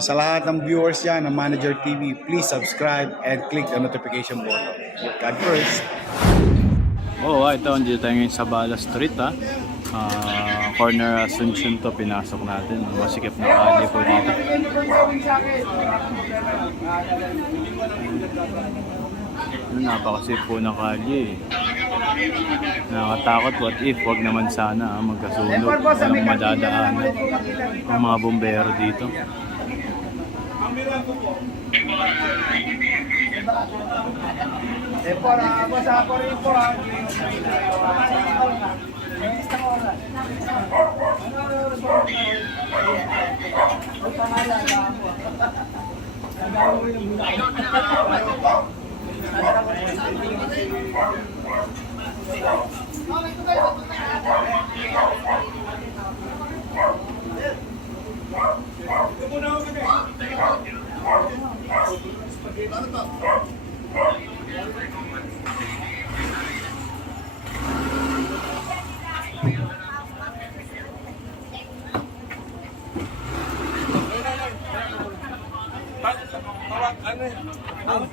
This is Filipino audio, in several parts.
sa lahat ng viewers yan ng Manager TV, please subscribe and click the notification button. God first. Ito, andito tayo ngayon sa Bala Street, ha. Corner Asuncion to, pinasok natin. Masikip na kali po dito. Napakasip po ng kali, Nakakatakot, what if, wag naman sana magkasunog. Walang madadaanan ang mga bumbero dito.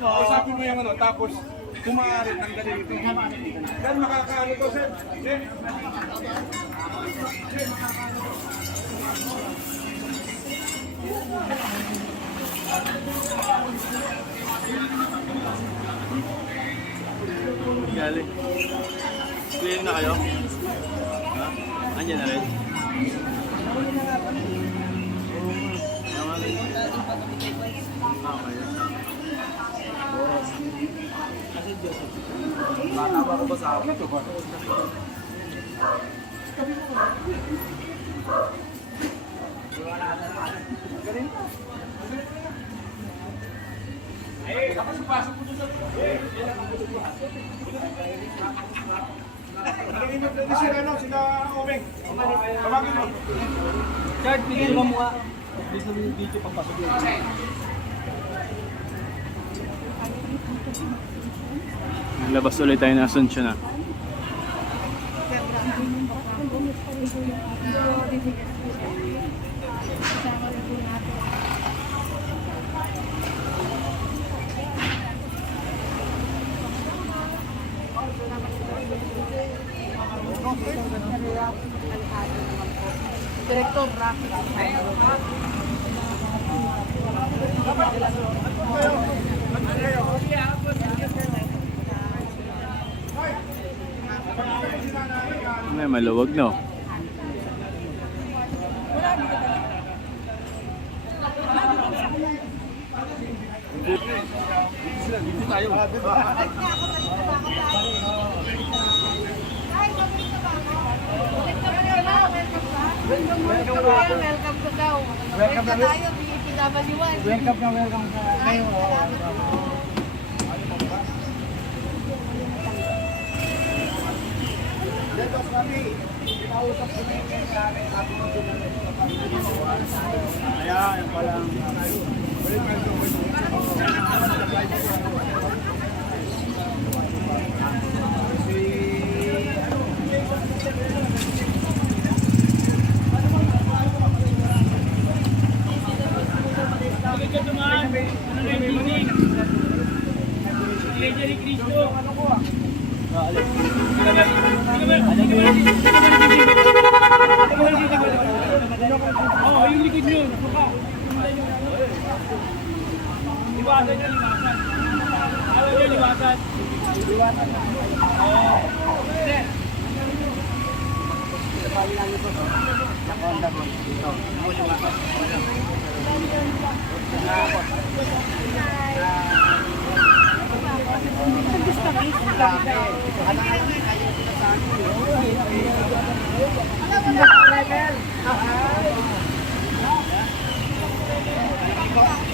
Usapin mo yung ano, tapos kumaarit ng ganito. Yan, makakaano to, sir. Galing. Clear na kayo? Andiyan na rin? Matama ko ba sa akin? Sila Omeng. Tawagin mo. Chard, bigyan mo mukha. Please naman yung video papasok yun. Labas ulit tayo na Asuncion, ha. Director Rafi. May maluwag, no? Dito tayo. Welcome to daw. Welcome na tayo, PWI. Welcome ka kayo. Ayan, palang. Oo, yung likod nyo. Liwasan nyo, liwasan. Ayaw nyo, liwasan. Liwasan. Oo. Hindi.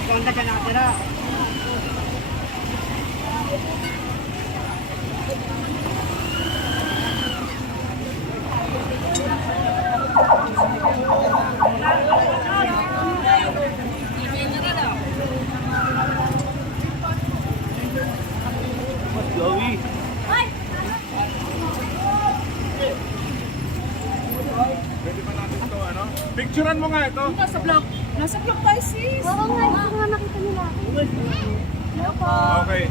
Konta ka nakatira. Joey. Pwede ba natin ito, ano? Picturean mo nga ito. Sa vlog. Nasa vlog tayo, sis. Oo nga, gusto nga nakita nila ako. Hello po. Okay.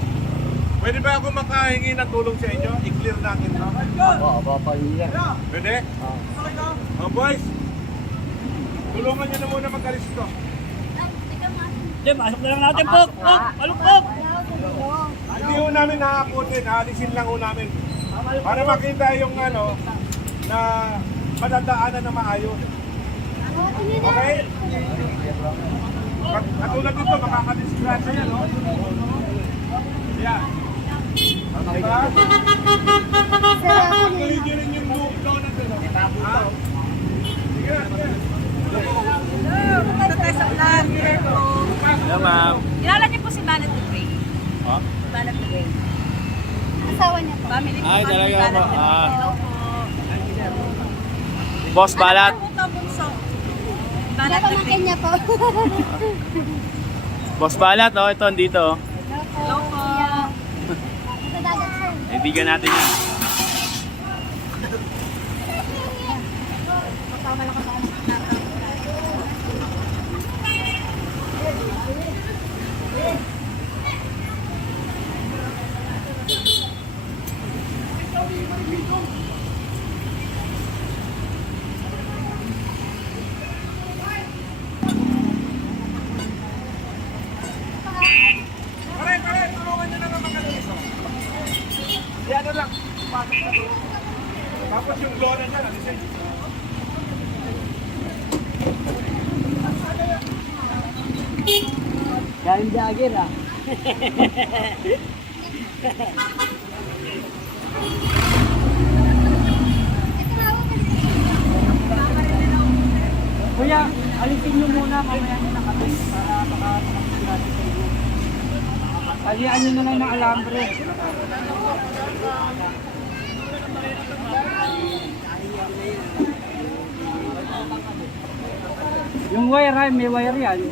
Pwede ba ako makahingi ng tulong sa inyo? I-clear natin. Pwede? Oh, boys. Tulungan nyo na muna mag-alis ito. Jay, pasok na lang natin, Pok! Pok! Palukpok! Hindi ho namin nakakutin, aalisin lang ho namin. Para makita yung ano, na madadaanan na maayos. Okay? Katulad dito, makakadisgrasya yan, no? Yan. Diba? Tuloy rin yung loop doon natin, no? Ha? Sige na, sige. Punta tayo sa vlog. Hello, ma'am. Kilala niyo po si Banat the Gray. Oh? Banat the Gray. Asawa niya po. Family po. Ay, kami, talaga Banat po. the Gray. Ah. Hello po. Boss Balat. Ano po bunso? Banat Banat the Gray. niya po. Boss Balat, oh, ito, andito. Oh. Hello po. Sa dagat, sir. Kaibigan natin yan. Pare, tulungan nyo na nga mag-alis ito. Yan na lang. Pasok na doon. Tapos yung lona dyan, alisin. Galing jagger, ah. Kuya, alisin nyo muna, mamaya nyo na kami para makakapagod natin sa inyo. Alian nyo na lang ng alambre. Yung wire, ay, may wire yan.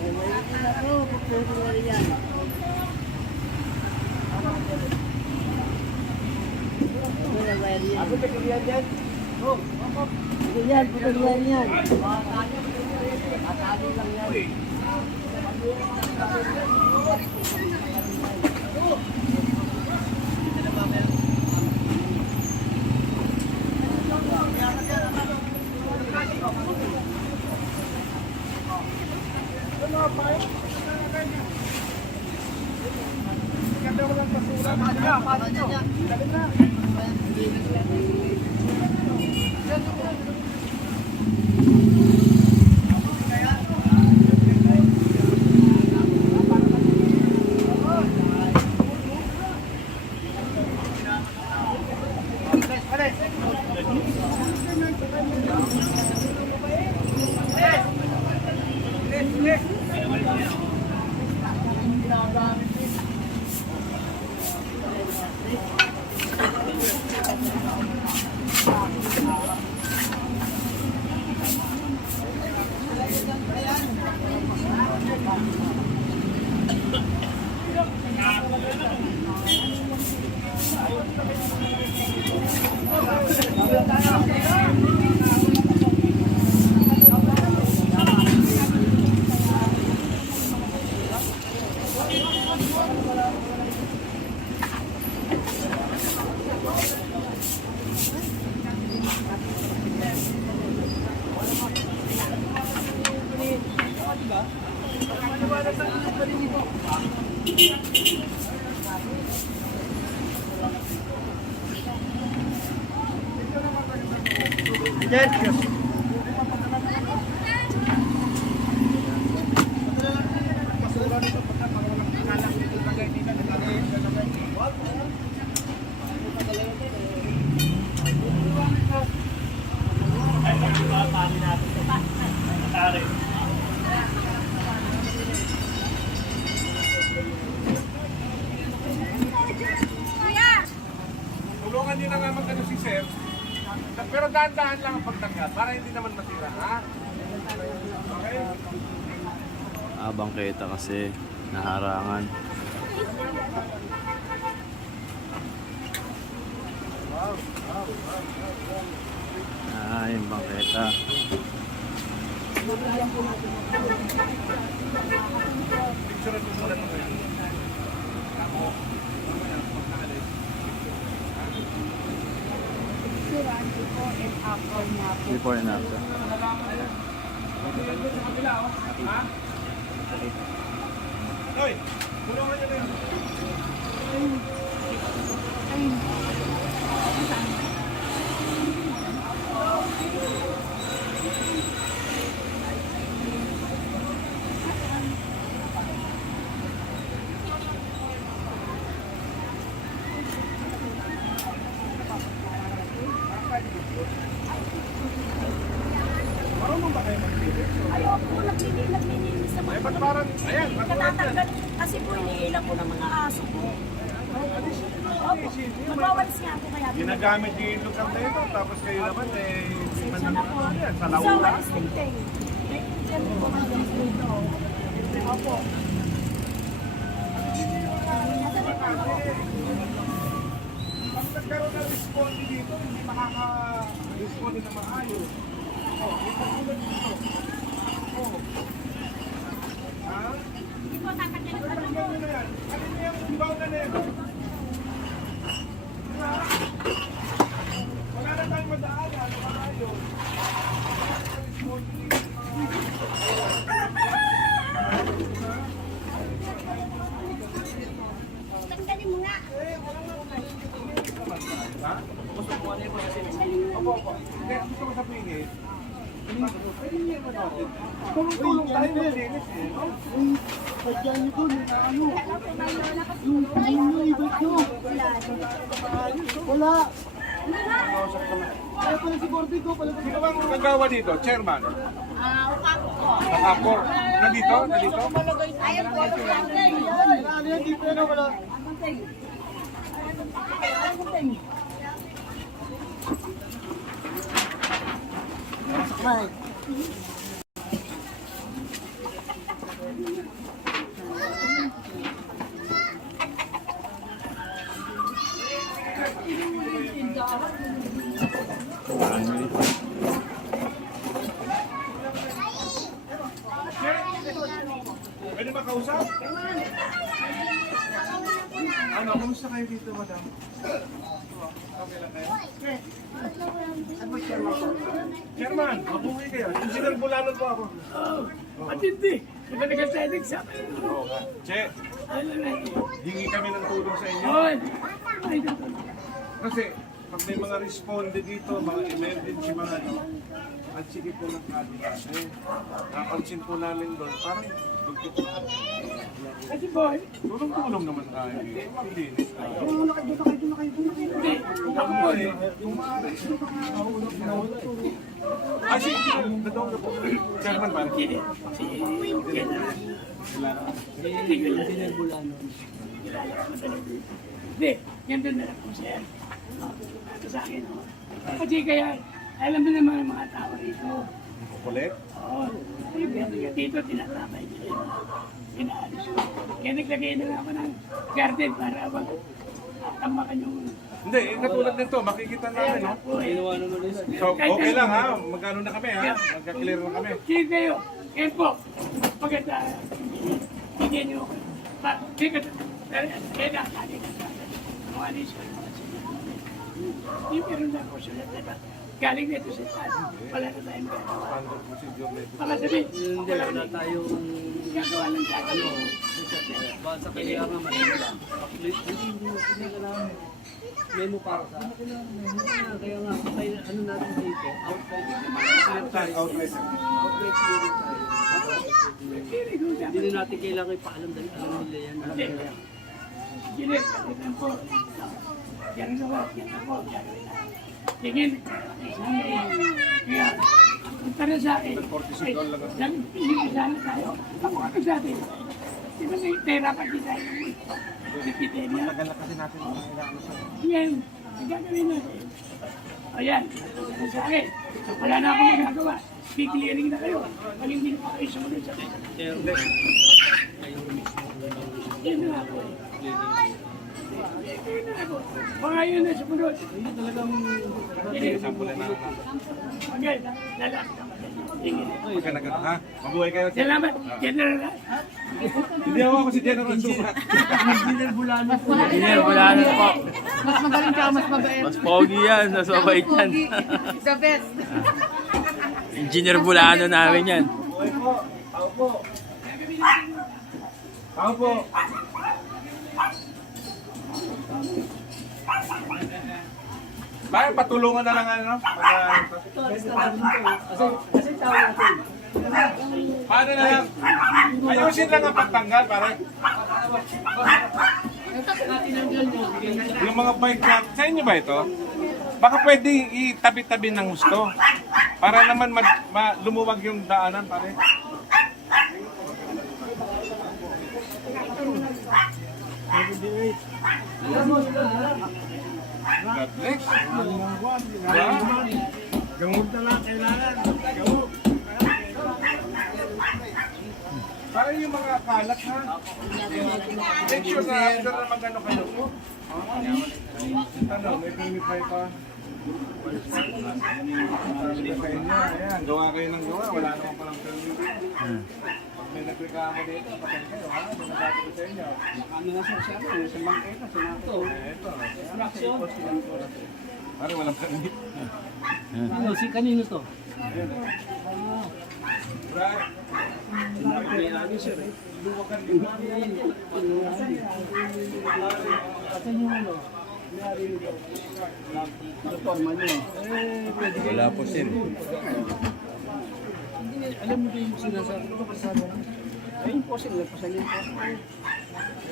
Tulungan nyo na nga mag-ano si Sir. Pero dahan-dahan lang ang pagtanggal para hindi naman masira, ha? Okay? Bangketa kasi naharangan. Yung bangketa. mabigyan po natin. Picture mo muna ito ngayon. Picturean before and after niya po. Before and after. Hoy, tulungan niyo na yun. Marunong ba kayo mag-video? Ayoko, naglilinis sa mga Eh, ba't parang, ayan, katatanggal. Kasi po, iniilang ko ng mga aso ko. Opo, magwawalis nga po kaya. ginagamit yung lugar na ito, tapos kayo naman eh, Pasensya na po. sa Sa laula. walis ting-ting. Siyempre po, mag-walis dito. Opo. Pag nagkaroon ng responde dito, hindi makaka-responde na maayos. Oh, ito tulad dito. Oh. Ha? Hindi po, tatanggalin ko lang po. Ano na yan? Ano na yung ibaw na yan? Diba? Wala na tayong madaanan, maayos. Tanggalin mo nga. Ha? Opo, opo. Hindi, ang gusto ko sabihin eh, tulong-tulong tayo maglinis eh. no? Sino bang nagawa dito? Chairman? Ukapo ko. Ako? Nandito? Nandito? Ayun po, Pwede makausap? Ano, kumusta kayo dito, madam? Okay lang kayo? Chairman, mabuhay kayo. Engineer Bulanon po ako. Matindi. Ito nag-setting sa akin. Oo nga. Che, hingi kami ng tulong sa inyo. Hoy! Ay, Kasi, pag may mga responde dito, mga emergency, mga ano, ang sige po ng kalikasan. Napansin po namin doon, parang dugtong po. kasi boy, Tulong-tulong naman tayo. Maglinis tayo. hindi. Ako boy. Ah, sige, natawag ka po. Chairman ba? Hindi ko lang sinagulano. Hindi, ganito na lang po sir. Ito sa akin. Kasi kaya, alam mo naman ang mga tao rito. Kulit? Oo. Kaya dito, tinatamay nila. Pinaalis ko. Kaya naglagay na lang ako ng garden para wag tamakan yung... Hindi, katulad nito, makikita namin, no? So, okay lang ha, magkano na kami ha, magka-clear na kami. Sige kayo. Kayo po. Maganda. Hindi niyo ako. Kaya nakakali ka sa akin. Kung alis ko yung mga sinabi. Hindi meron na ako sila. Diba? Galing nito sa taas. Wala na tayong gagawa. Standard procedure na ito. Baka sabihin, wala na tayong gagawa ng gagawa. Sa kaya nga Manila. Memo para sa kaya nga kaya ano natin dito outside Outlet. outlet clearing tayo. Hindi na natin kailangan ipaalam dahil alam nila yan. Alam nila yan. Gilit, palitan po. Yan ang gawa, yan ang gawa. Tingin. Kaya, punta na sa akin. Nag-pili sana tayo. Ako ano dati. Di ba may pera pa kita yung epidemia? Tagal na kasi natin ang kailangan sa Ngayon, ang gagawin natin. Ayan, punta na sa akin. Wala na akong magagawa. Kiklearing na kayo. Pag hindi na pa kayo sumunod sa akin. Yan na ako eh. Yan na ako. Mga yun na sumunod. sample na natin. Okay, lalaki naman. Huwag ka na gano'n, ha? Mabuhay kayo. Salamat, General. Hindi ako si General Sukat. Engineer Bulano po. Engineer, wala na po. Mas magaling ka, mas mabait. Mas pogi yan, mas mabait yan. The best. Engineer Bulano namin yan. Buhay po. Tao po. Tao po. Bakit patulungan na lang ano? Kasi tao natin. Paano na lang? Ayusin lang ang pagtanggal, pare. Yung mga bike na, sa inyo ba ito? Baka pwede itabi-tabi ng gusto. Para naman lumuwag yung daanan, pare. God bless. Gamot na lang kailangan. Gamot. Para yung mga kalat ha. Make sure na magano kayo. Ano, may pinipay pa. Sabi na kayo niya, ayan, gawa kayo ng gawa, wala naman palang permit. Pag may nagreklamo dito, patay kayo ha, sinasabi ko sa inyo. Ano na siya siya? Sa bangketa, sa NATO. Ito, pare walang permit. Ano, si kanino to? Right. May ano siya eh. Kasi yung ano, reforma niyo. Wala po sir. Alam mo ba yung sinasabi ko pasado na? Ayun po sila, pasalin po.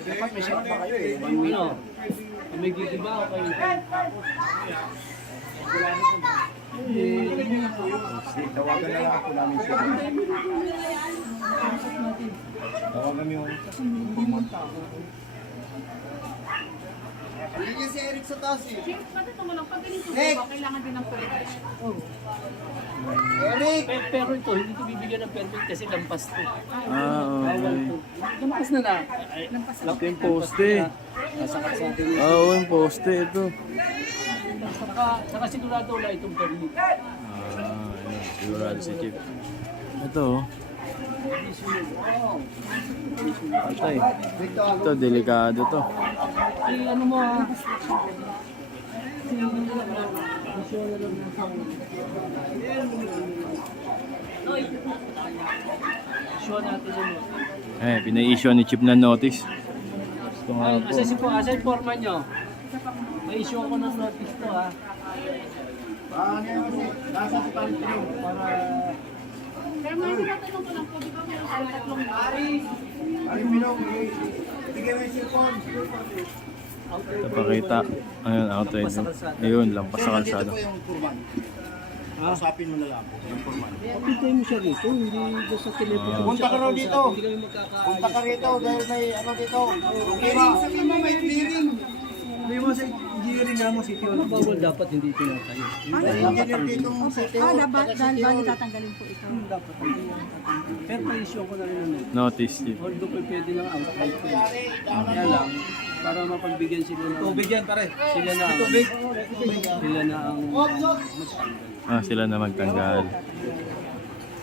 Dapat may shot pa kayo eh. Ano? May gigiba o kayo? Tawagan na lang ako namin siya. Tawagan niyo. Hindi si Eric sa taas eh. Bakit mo lang, pag ganito ba, kailangan din ng permit? Eric! Pero ito, hindi ko bibigyan ng permit kasi lampas to. Okay. Lampas na na. Ito yung poste. Nasakat sa atin. Oo, yung poste ito. Saka sigurado wala itong permit. Ayun, sigurado si Chief. Ito oh. Patay. Ito, delikado to. Ay, ano mo ah. Show natin yun. Pina-issue ni Chief na notice. Ito nga po. Asasin po, asa yung forma nyo? May issue ako ng notice to ha. Nasa si Pantino para... Pero may tinatanong ko lang po, di ba meron sa tatlong Ito pakita. Ayun, outside. Ayun, lampas sa kalsada. Usapin mo na lang po yung formal. Pintay mo siya rito, hindi doon sa telepono. Punta ka raw dito. Hindi kami magkakaayos. Punta ka rito dahil may ano dito. Clearing, may clearing. May mo sa engineering nga mo, City Hall. Bawal dapat hindi tinatayo. Engineer dito ng city. Dahil ba tatanggalin po ito? Dapat hindi yan. Pero pa-issue ko na rin naman. Notice, Chief. Although pwede lang outright ko. Kaya lang, para mapagbigyan sila ng... Tubig yan pare. Sila na ang... Sila na ang... Sila na magtanggal.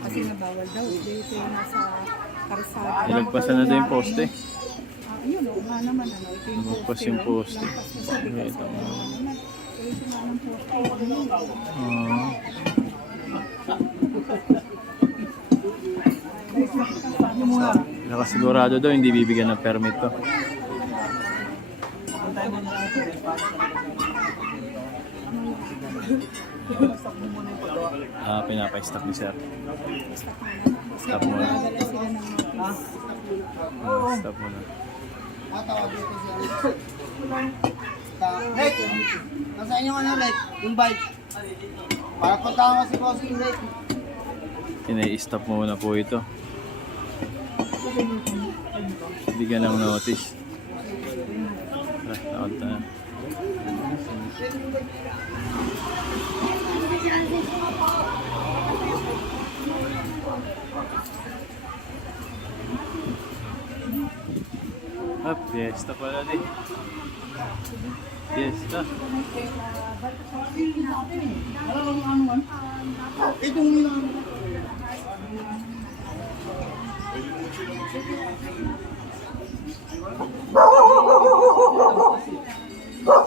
Kasi nabawal daw. Dito yung nasa karsada. Ilagpasan na daw yung poste. Yun o, nga naman ano. Ito yung Lumagpas yung poste. lampas na sa bigas. Ito. Ito nga ng poste. Nakasigurado daw hindi bibigyan ng permit to. Pinapa-stop ni sir. Stop mo na. Stop mo na. Rick, nasaan yung ano, Rick? Yung bike. Para puntahan ko si Bossing, Rick. Tina-stop muna po ito. Bigyan ng notice. Out na. Fiesta pala din. Fiesta.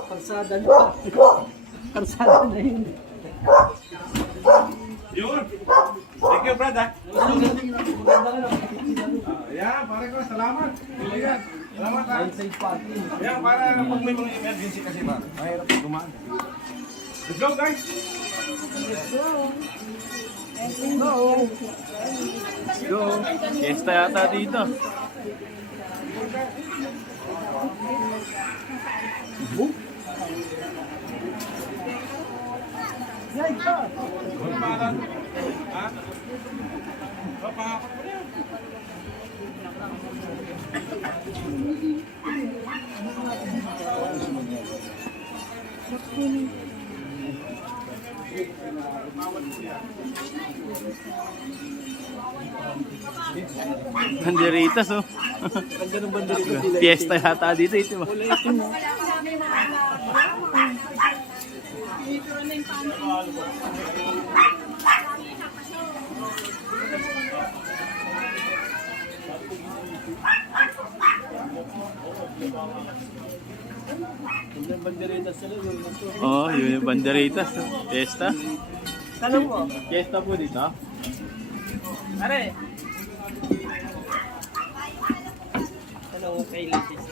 Karsada na. Karsada na yun. Yun. Thank you, brad, ha? Ayan, pare ko, salamat. Ayan, salamat, ha? Ayan, para pag may mga emergency kasi ba, mahirap dumaan. Let's go, guys! Let's go. Fiesta yata dito. Ha? Papahakot mo yan. Banderitas oh. Fiesta yata dito ito ba? Oh, yun yung banderitas. Fiesta. Tanong mo. Fiesta po dito. Pare. Tanong mo kay Lisis.